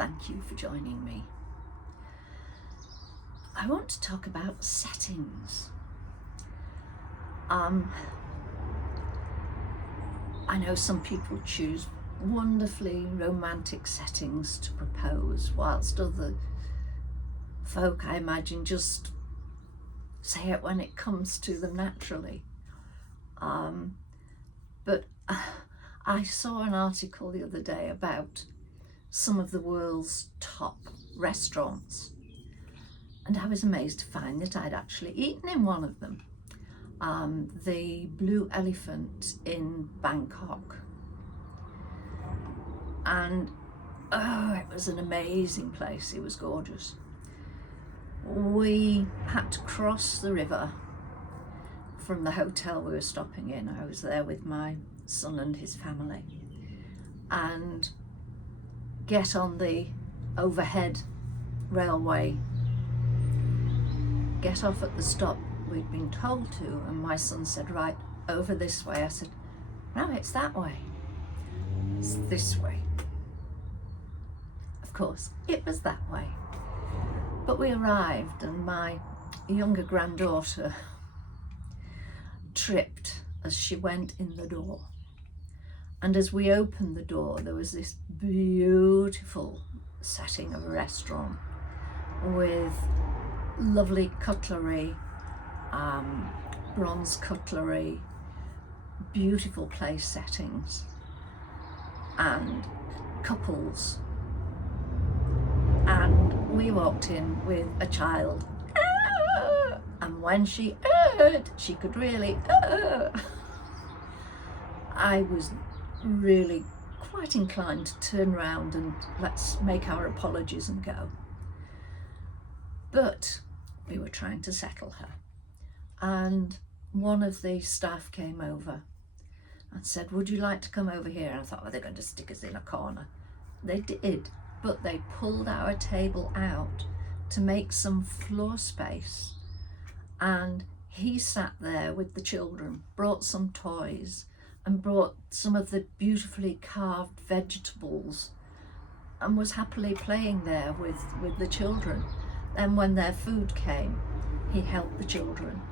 thank you for joining me. I want to talk about settings. I know some people choose wonderfully romantic settings to propose, whilst other folk, I imagine, just say it when it comes to them naturally. But I saw an article the other day about some of the world's top restaurants, and I was amazed to find that I'd actually eaten in one of them, the Blue Elephant in Bangkok. And it was an amazing place. It was gorgeous. We had to cross the river from the hotel we were stopping in. I was there with my son and his family, and get on the overhead railway, get off at the stop we'd been told to, and my son said, right, over this way. I said, no, it's that way. It's this way. Of course, it was that way. But we arrived, and my younger granddaughter tripped as she went in the door. And as we opened the door, there was this beautiful setting of a restaurant with lovely cutlery, bronze cutlery, beautiful place settings, and couples. And we walked in with a child, and when she heard, she could really I was really quite inclined to turn around and let's make our apologies and go. But we were trying to settle her, and one of the staff came over and said, would you like to come over here? And I thought, well, they're going to stick us in a corner. They did, but they pulled our table out to make some floor space, and he sat there with the children, brought some toys and brought some of the beautifully carved vegetables, and was happily playing there with the children. And when their food came, he helped the children,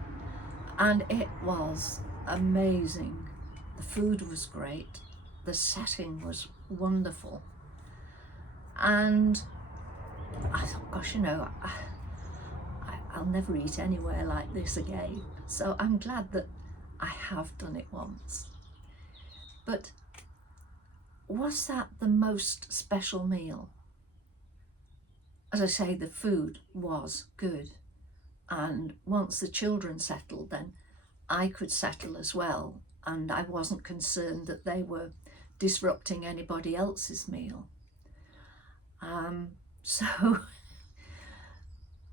and it was amazing. The food was great, the setting was wonderful, and I thought, gosh, you know, I'll never eat anywhere like this again. So I'm glad that I have done it once. But was that the most special meal? As I say, the food was good, and once the children settled, then I could settle as well, and I wasn't concerned that they were disrupting anybody else's meal. So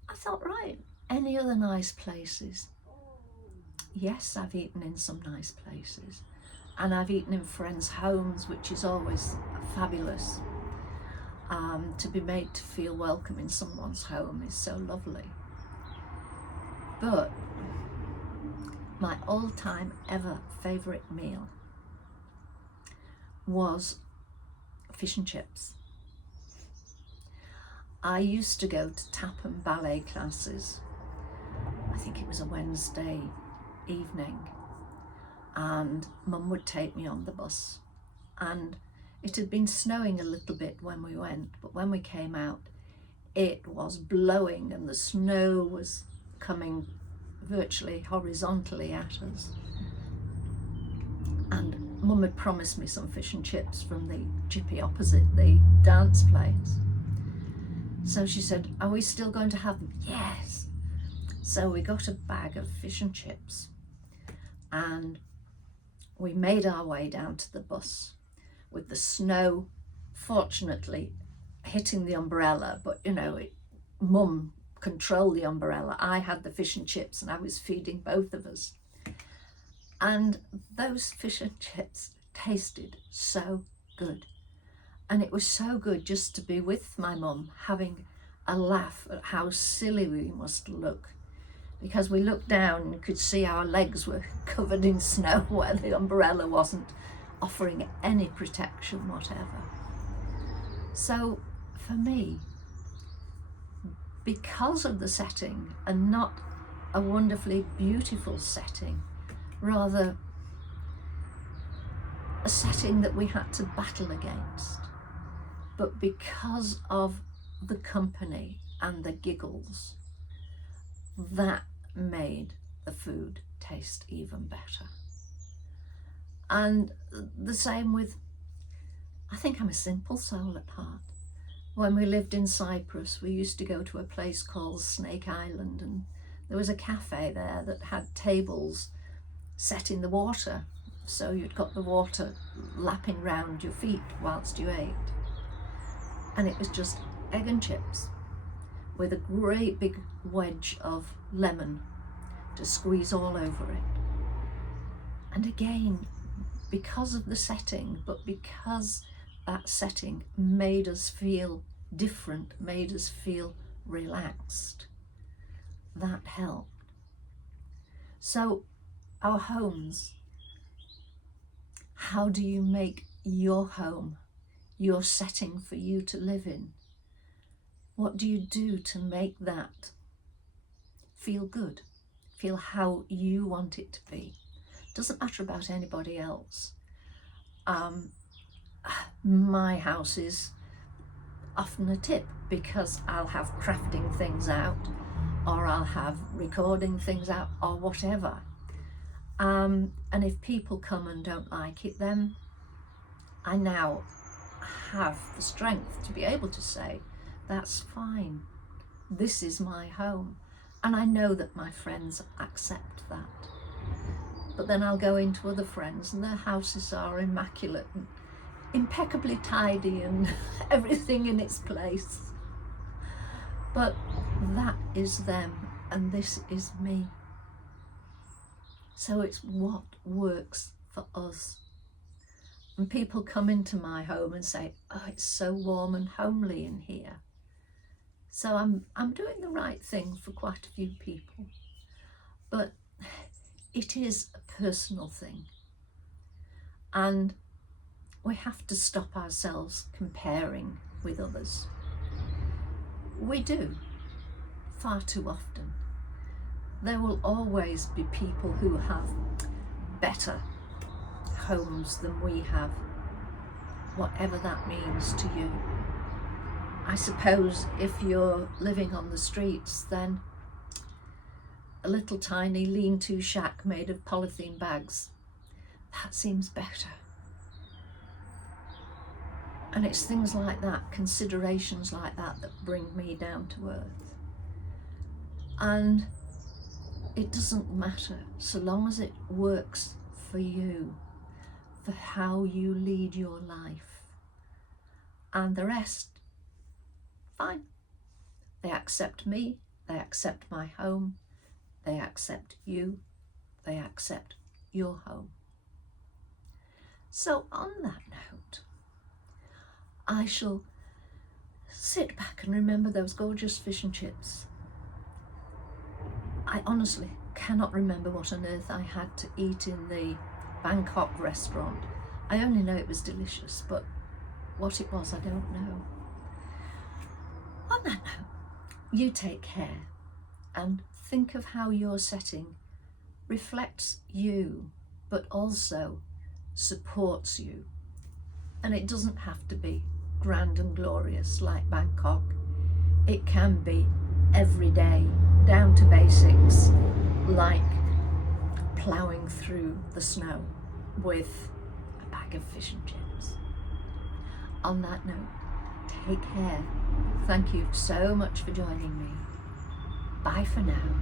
I thought, right, any other nice places? Yes, I've eaten in some nice places, and I've eaten in friends' homes, which is always fabulous. To be made to feel welcome in someone's home is so lovely. But my all-time ever favourite meal was fish and chips. I used to go to tap and ballet classes. I think it was a Wednesday evening, and Mum would take me on the bus, and it had been snowing a little bit when we went, but when we came out, it was blowing and the snow was coming virtually horizontally at us. And Mum had promised me some fish and chips from the chippy opposite the dance place. So she said, are we still going to have them? Yes. So we got a bag of fish and chips, and we made our way down to the bus with the snow fortunately hitting the umbrella, but you know, Mum controlled the umbrella. I had the fish and chips, and I was feeding both of us. And those fish and chips tasted so good. And it was so good just to be with my mum, having a laugh at how silly we must look, because we looked down and could see our legs were covered in snow where the umbrella wasn't offering any protection whatever. So for me, because of the setting, and not a wonderfully beautiful setting, rather a setting that we had to battle against, but because of the company and the giggles, that made the food taste even better. And the same with, I think I'm a simple soul at heart. When we lived in Cyprus, we used to go to a place called Snake Island, and there was a cafe there that had tables set in the water, so you'd got the water lapping round your feet whilst you ate. And it was just egg and chips with a great big wedge of lemon to squeeze all over it. And again, because of the setting, but because that setting made us feel different, made us feel relaxed, that helped. So our homes, how do you make your home, your setting for you to live in? What do you do to make that feel good, feel how you want it to be? Doesn't matter about anybody else. My house is often a tip, because I'll have crafting things out, or I'll have recording things out, or whatever. And if people come and don't like it, then I now have the strength to be able to say, that's fine, this is my home. And I know that my friends accept that. But then I'll go into other friends and their houses are immaculate and impeccably tidy and everything in its place. But that is them and this is me. So it's what works for us. And people come into my home and say, oh, it's so warm and homely in here. So I'm doing the right thing for quite a few people. But it is a personal thing. And we have to stop ourselves comparing with others. We do, far too often. There will always be people who have better homes than we have, whatever that means to you. I suppose if you're living on the streets, then a little tiny lean-to shack made of polythene bags, that seems better. And it's things like that, considerations like that, that bring me down to earth. And it doesn't matter, so long as it works for you, for how you lead your life. And the rest, fine. They accept me, they accept my home, they accept you, they accept your home. So on that note, I shall sit back and remember those gorgeous fish and chips. I honestly cannot remember what on earth I had to eat in the Bangkok restaurant. I only know it was delicious, but what it was, I don't know. On that note, you take care and think of how your setting reflects you, but also supports you. And it doesn't have to be grand and glorious like Bangkok. It can be everyday, down to basics, like ploughing through the snow with a bag of fish and chips. On that note, take care. Thank you so much for joining me. Bye for now.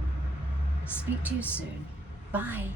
Speak to you soon. Bye.